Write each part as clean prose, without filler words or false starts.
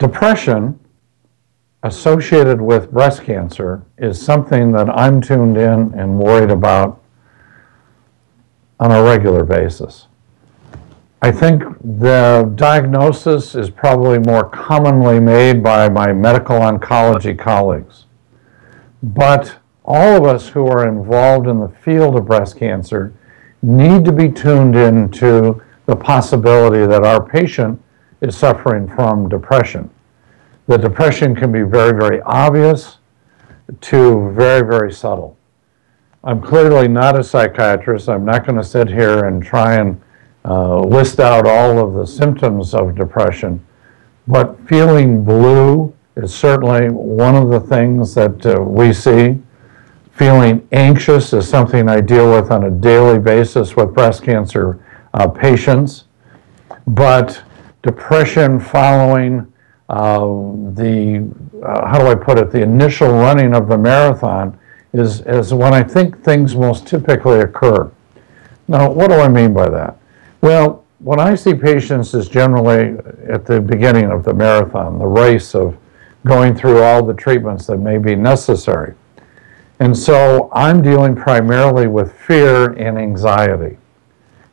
Depression associated with breast cancer is something that I'm tuned in and worried about on a regular basis. I think the diagnosis is probably more commonly made by my medical oncology colleagues. But all of us who are involved in the field of breast cancer need to be tuned into the possibility that our patient is suffering from depression. The depression can be very, very obvious to very, very subtle. I'm clearly not a psychiatrist. I'm not going to sit here and try and list out all of the symptoms of depression, but feeling blue is certainly one of the things that we see. Feeling anxious is something I deal with on a daily basis with breast cancer patients, but depression following how do I put it, the initial running of the marathon is when I think things most typically occur. Now, what do I mean by that? Well, when I see patients is generally at the beginning of the marathon, the race of going through all the treatments that may be necessary. And so I'm dealing primarily with fear and anxiety.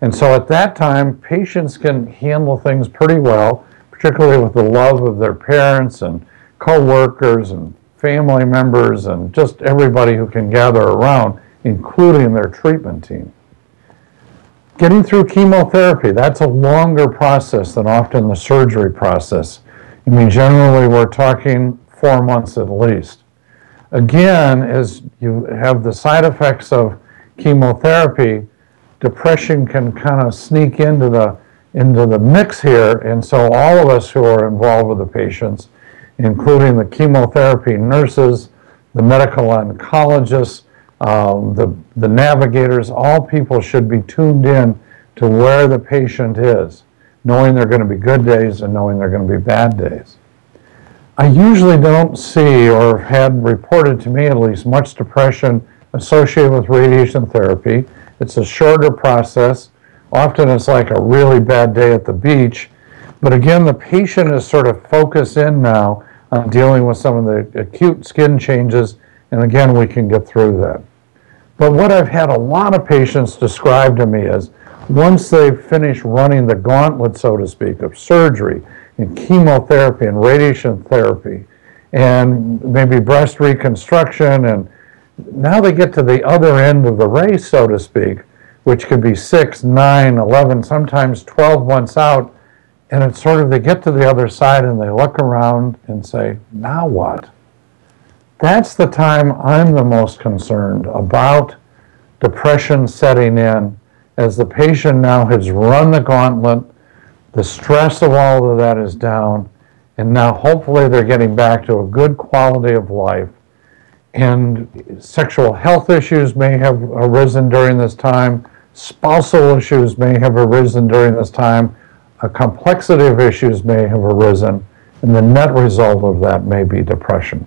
And so at that time, patients can handle things pretty well, particularly with the love of their parents and co-workers and family members and just everybody who can gather around, including their treatment team. Getting through chemotherapy, that's a longer process than often the surgery process. I mean, generally we're talking 4 months at least. Again, as you have the side effects of chemotherapy, depression can kind of sneak into the mix here, and so all of us who are involved with the patients, including the chemotherapy nurses, the medical oncologists, the navigators, all people should be tuned in to where the patient is, knowing there are going to be good days and knowing there are going to be bad days. I usually don't see, or have had reported to me at least, much depression associated with radiation therapy. It's a shorter process. Often it's like a really bad day at the beach. But again, the patient is sort of focused in now on dealing with some of the acute skin changes, and again, we can get through that. But what I've had a lot of patients describe to me is once they've finished running the gauntlet, so to speak, of surgery and chemotherapy and radiation therapy and maybe breast reconstruction, and now they get to the other end of the race, so to speak, which could be 6, 9, 11, sometimes 12 months out, and it's sort of they get to the other side and they look around and say, now what? That's the time I'm the most concerned about depression setting in as the patient now has run the gauntlet, the stress of all of that is down, and now hopefully they're getting back to a good quality of life. And sexual health issues may have arisen during this time, spousal issues may have arisen during this time, a complexity of issues may have arisen, and the net result of that may be depression.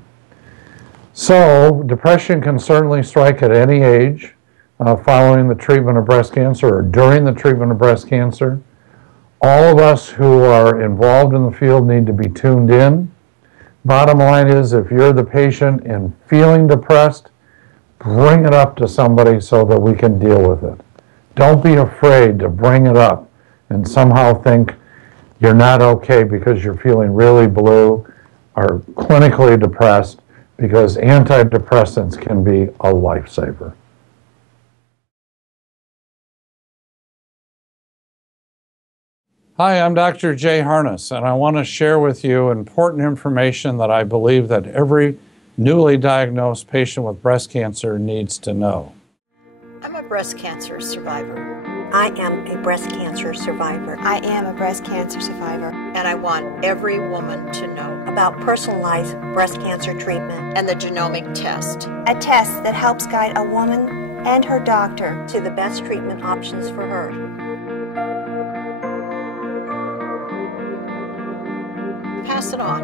So depression can certainly strike at any age following the treatment of breast cancer or during the treatment of breast cancer. All of us who are involved in the field need to be tuned in. Bottom line is, if you're the patient and feeling depressed, bring it up to somebody so that we can deal with it. Don't be afraid to bring it up and somehow think you're not okay because you're feeling really blue or clinically depressed, because antidepressants can be a lifesaver. Hi, I'm Dr. Jay Harness, and I want to share with you important information that I believe that every newly diagnosed patient with breast cancer needs to know. I'm a breast cancer survivor. I am a breast cancer survivor. I am a breast cancer survivor. And I want every woman to know about personalized breast cancer treatment and the genomic test. A test that helps guide a woman and her doctor to the best treatment options for her. Pass it on.